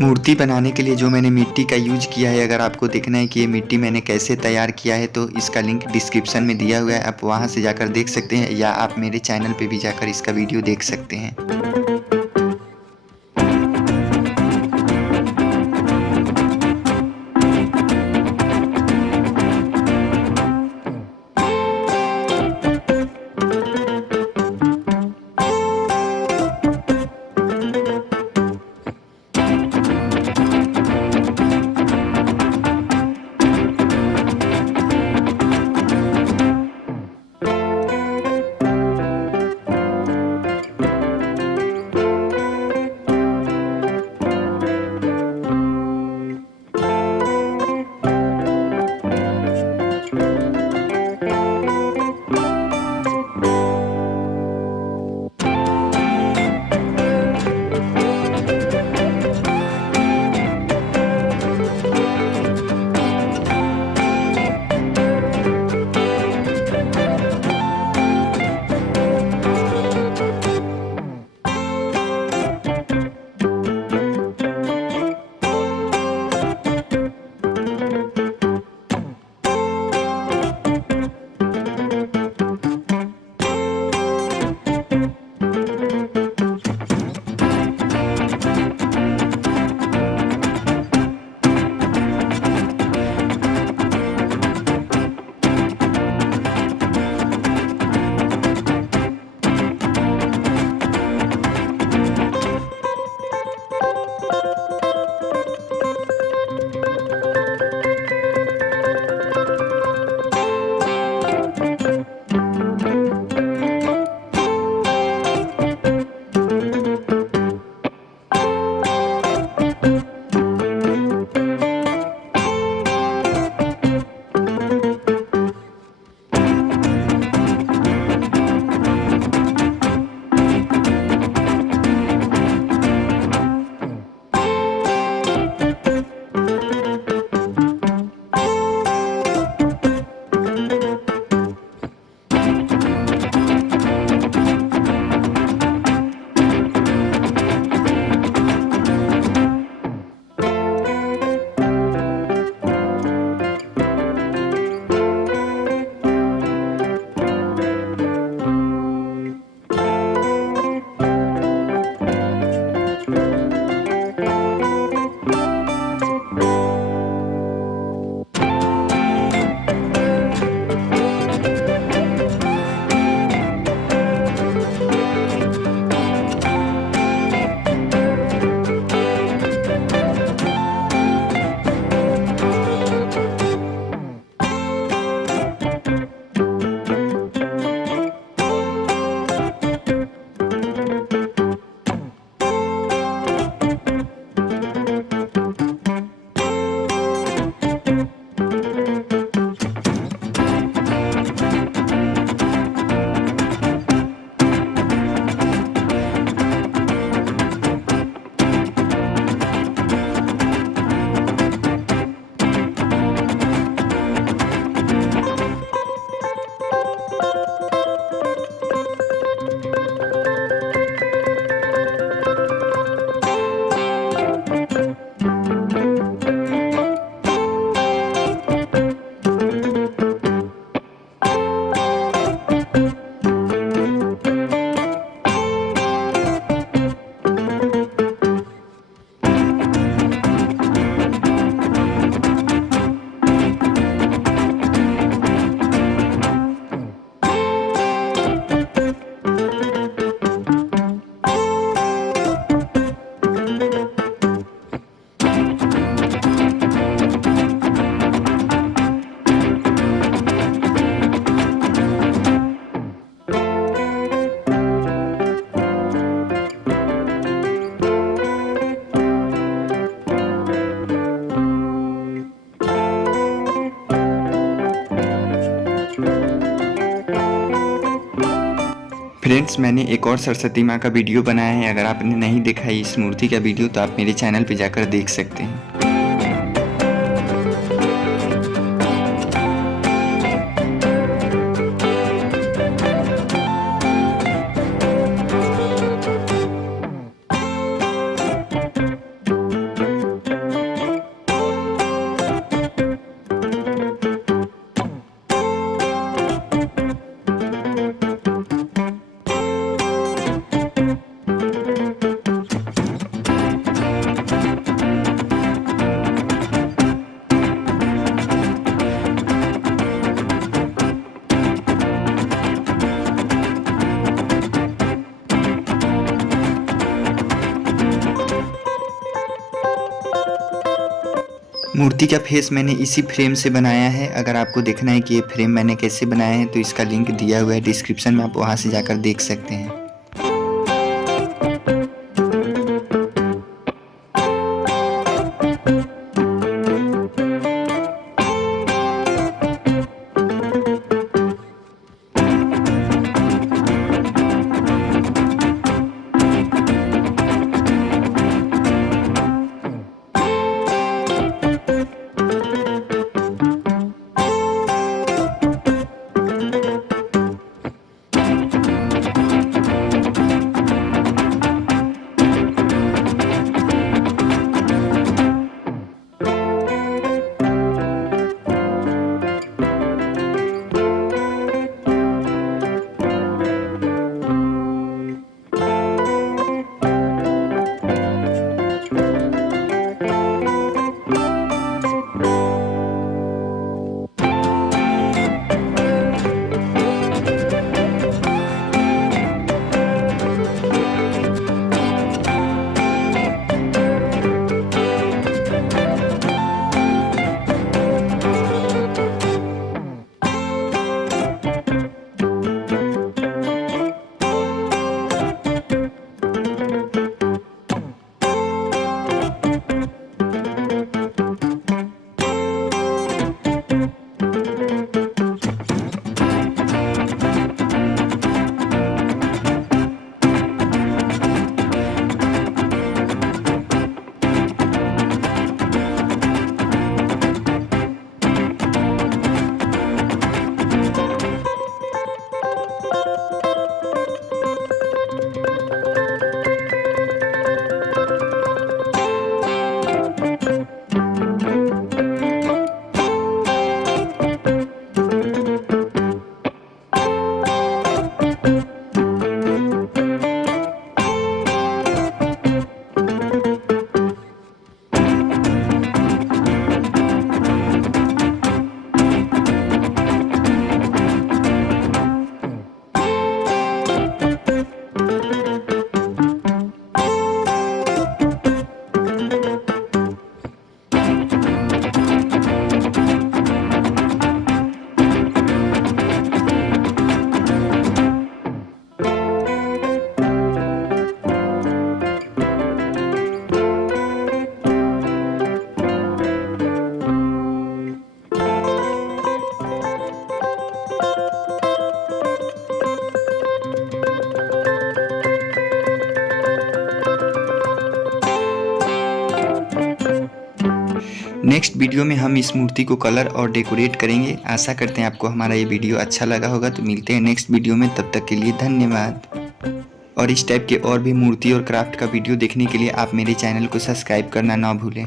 मूर्ति बनाने के लिए जो मैंने मिट्टी का यूज किया है, अगर आपको देखना है कि ये मिट्टी मैंने कैसे तैयार किया है तो इसका लिंक डिस्क्रिप्शन में दिया हुआ है, आप वहां से जाकर देख सकते हैं या आप मेरे चैनल पे भी जाकर इसका वीडियो देख सकते हैं। फ्रेंड्स, मैंने एक और सरस्वती माँ का वीडियो बनाया है। अगर आपने नहीं देखा है इस मूर्ति का वीडियो तो आप मेरे चैनल पे जाकर देख सकते हैं। मूर्ति का फेस मैंने इसी फ्रेम से बनाया है। अगर आपको देखना है कि ये फ्रेम मैंने कैसे बनाया है तो इसका लिंक दिया हुआ है डिस्क्रिप्शन में, आप वहाँ से जाकर देख सकते हैं। नेक्स्ट वीडियो में हम इस मूर्ति को कलर और डेकोरेट करेंगे। आशा करते हैं आपको हमारा ये वीडियो अच्छा लगा होगा। तो मिलते हैं नेक्स्ट वीडियो में, तब तक के लिए धन्यवाद। और इस टाइप के और भी मूर्ति और क्राफ्ट का वीडियो देखने के लिए आप मेरे चैनल को सब्सक्राइब करना ना भूलें।